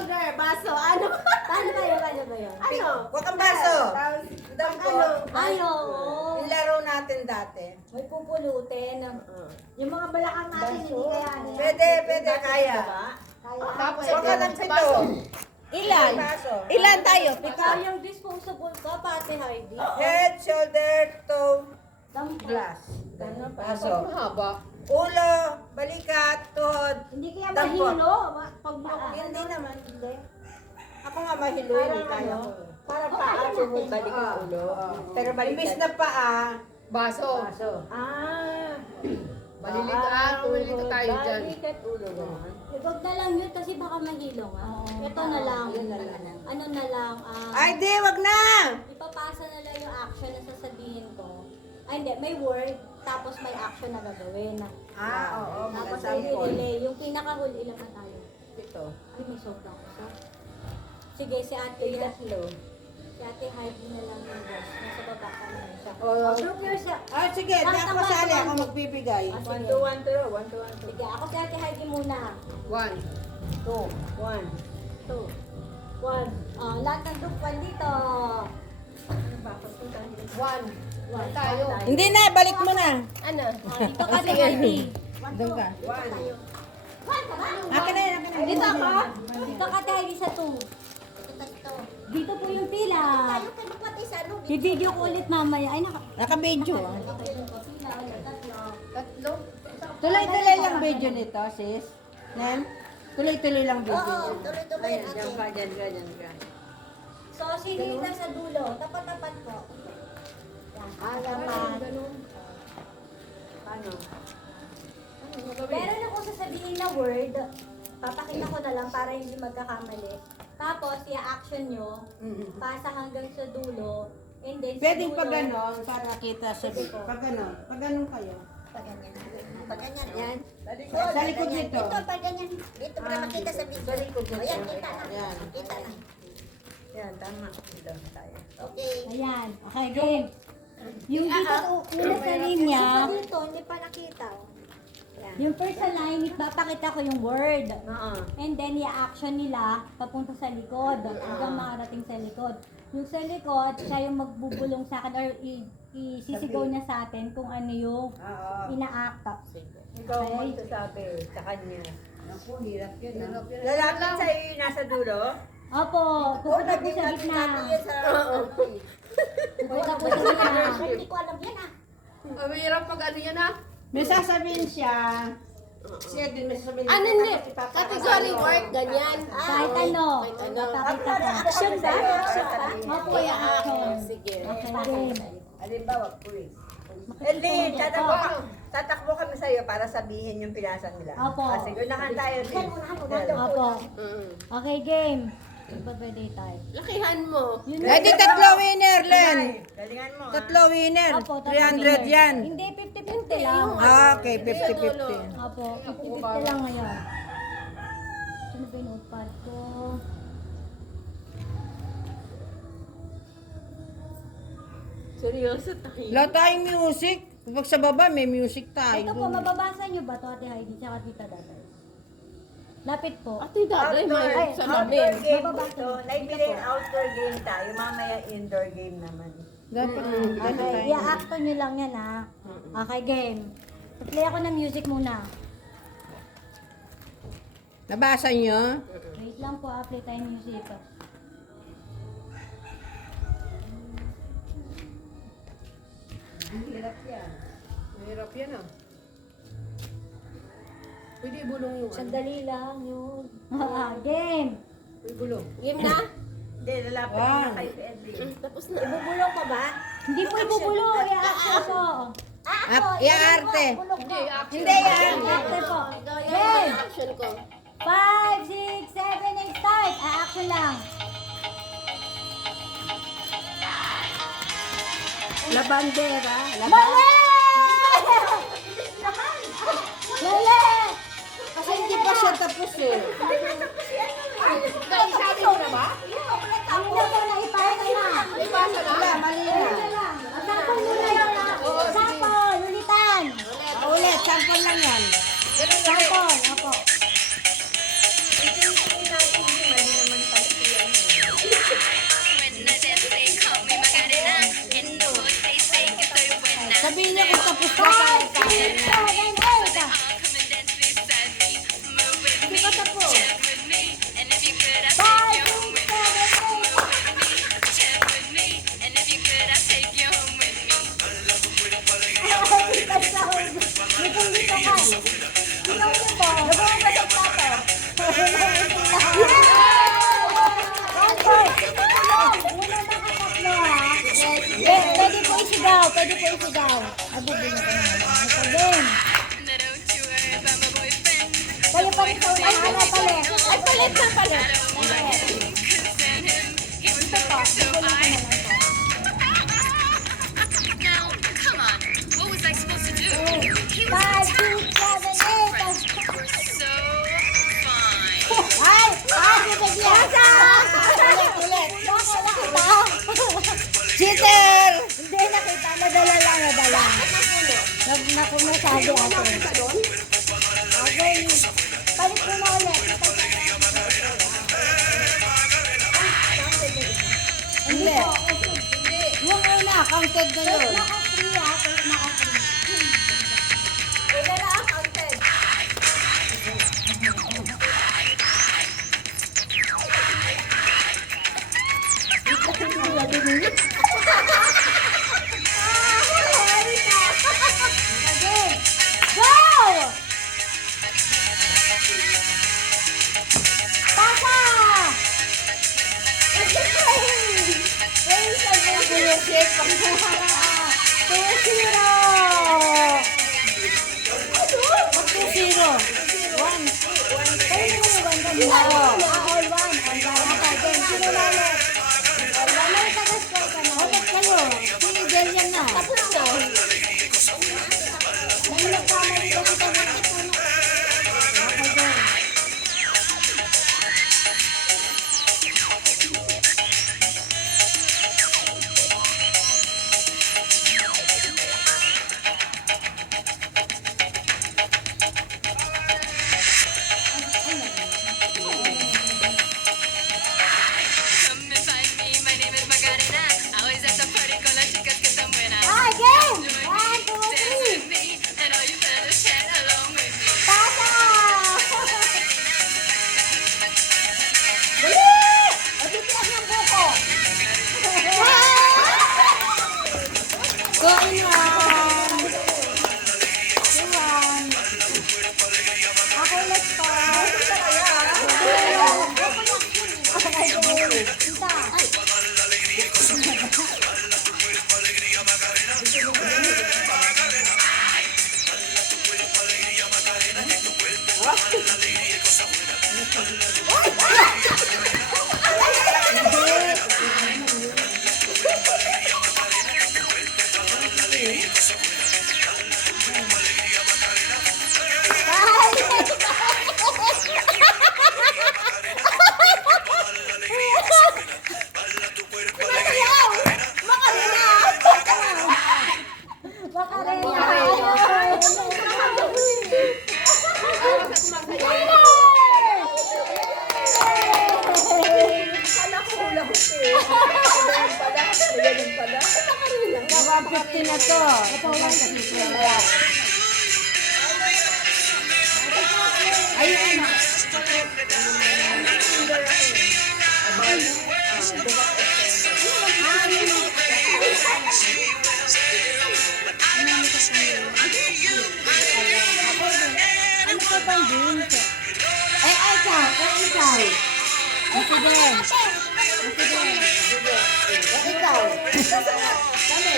shoulder, baso. Ano? Paano ba yun? Paano ba yun? Ano? Huwag kang baso. Tapos, Dampo. Ay, oo. Yung laro natin dati. May pupulutin. Yung mga balakang natin, hindi kaya ano yan. Pwede, kaya. Kaya. Tapos, Huwag ka ng pito. Ilan? Baso. Ilan tayo? Ikaw yung disposable ka, Pate Heidi. Head, shoulder, toe, Dampo. glass. Baso. mahaba. Ulo, balikat, tuhod. Hindi kaya Dampo. mahilo. Pag Hindi naman. Hindi. Ako nga mahilo, hindi kaya ko. Parang paa, sumod balik ang ulo. Pero balik Imbis na paa, Baso. baso. Ah. Malilito tayo dyan. Balikat ulo naman. Huwag na lang yun kasi baka mahilo nga. Ito na lang. Ano na lang. Ay, di, wag na! Ipapasa na lang yung action na sasabihin ko. Ay, hindi. May word, tapos may action na gagawin. Oo, Tapos mga ay sample. relay. Yung pinakahuli, ilan na tayo? Ito. Ay, may sobrang kusa. Sige, si ate yan. Si ate Heidi na lang yung boss. Nasa baba ka na siya. Group yourself. Ah, sige, di ako kasali, ako magbibigay. Ah, 1, sige. 2, 1, 2, 1, 2, 1, 2. Sige, ako si ate Heidi muna. 1. 1. 2, 1. Lahat ng group 1 dito. Ano ba? Pagpunta dito. 1 tayo. Hindi na, balik mo na. Ano? Dito ka ate Heidi. Doon ka. 1 ka ba? Akin na yun, akin na. Dito ako. Dito ka ate Heidi sa 2. Dito po yung pila. Bibideo ko ulit mamaya. Ay, Naka-video. pila ulit. Tatlo. Tuloy-tuloy lang video nito, sis. Nen? Tuloy-tuloy lang video nito. Ayan, dyan ka, dyan ka, dyan ka. So, si Rita sa dulo. Tapat-tapat po. Yan, tapat. Paano? Meron akong sasabihin na word. Papakita ko na lang para hindi magkakamali. Tapos, i-action nyo. Pasa hanggang sa dulo. And then, sa Pwedeng dulo, pag ganon, para nakita sa Pag ganon. Pag ganon kayo. Pag ganyan. Pag ganyan. Yan. Sa likod nito. Dito, pag ganyan. Dito para makita sa video. Ayan, kita na. Yan. Kita na. Yan, tama. Dito tayo. Okay. Ayan. Okay, game. Yung dito, una sa linya, Dito, hindi pa nakita. Yan. yung first sa line, ipapakita ko yung word. Oo. And then, i-action nila papunta sa likod. Hanggang makarating sa likod. Yung sa likod, siya yung magbubulong sa akin or isisigaw niya sa atin kung ano yung Oo. ina-act. Ikaw Okay. mo sasabi sa kanya. Ako, hirap yun. Hirap yan. Lalapit sa'yo yung nasa dulo? Opo, pupunta po sa gitna. Pupunta po sa gitna. Hindi ko alam yan ah. Ang hirap pag ano yan ah. May sasabihin siya. Siya din may sasabihin. Ano niya, ni? tapos ipapakita Category sa'yo. word, ganyan. Kahit ano, papakita ko. Action ba? Action ba? Opo, yung action. Sige. Okay, game. Halimbawa, quiz. Hindi, tatakbo kami sa'yo para sabihin yung pinasan nila. Opo. Sige, unahan tayo. Opo. Okay, game. Pa pwede tayo. Lakihan mo. Yun Eh di tatlo winner, Len. Galingan mo. Tatlo winner. Opo, tapos 300 yan. Hindi, 50-50 lang. Ah, okay, 50-50. Opo, 50-50 lang ngayon. Sino ba yung notepad ko? Seryoso tayo. Wala tayong music. Pag sa baba, may music tayo. Ito po, mababasa nyo ba ito, Ate Heidi, tsaka Tita Daday? Lapit po. Ate Daday, may sa namin. Outdoor game ito. Naibigay yung outdoor game tayo. Mamaya indoor game naman. Dapat Okay, i-acto nyo lang yan ha. Okay, game. Play ako ng music muna. Nabasa nyo? Wait lang po, play tayo ng music. Mahirap yan ah. Pwede ibulong yung ano. Sandali lang yun. Game! Pwede bulong. Game na? Hindi, lalapit One. na kayo, Eddie. Tapos na. Ibubulong pa ba? Hindi po ibubulo, i-acto po. Iarte. Hindi, action. Hindi yan. I-acto po. Ikaw Game! yung action ko. 5, 6, 7, 8, start! I-action lang. La bandera. Mali! Mali! Kasi hindi pa siya tapos eh. Sabi mo na ba? Ang ito na ipasa na. Ipasa na? Wala, mali na. Sample muna yun ha. Sample, ulitan. Ulit, sample lang yan. Sample, opo. Ito yung natin yung mali. Sasakay sa akin na. Hindi pa tapos. Pwede po isigaw, pwede po isigaw. Abubulong ko naman. Again. Kayo pa rin sa unahan, palit. Ay, palit na palit. Ito po, ibulong ko na lang po. Now, come on. What was I supposed to do? He was 5, 6, 7, 8. We're so fine. Ay! Bibigyan! Ulit! Cheater! Hindi nakita, nadala lang, nadala. Nakumasabi ako. Okay. Palit mo na ulit. Hindi. Yung una, counted na yun. Naka-3 ah, first naka-3. Wala na ang counted. Again. Go! Pasa! Come and find me. My name is Macarena. Always at the party con las chicas que están buenas. Again! Join 1, 2, me, dance 3. with me, and all you fellas chat along with me. Pasa! Going on. Ako ulit po. Kala ko hula ko eh. Ganun pala. Ganun pala. 150 na to. Ayun na. Ano pa bang drink? Ikaw. Sige. Ikaw. Kami,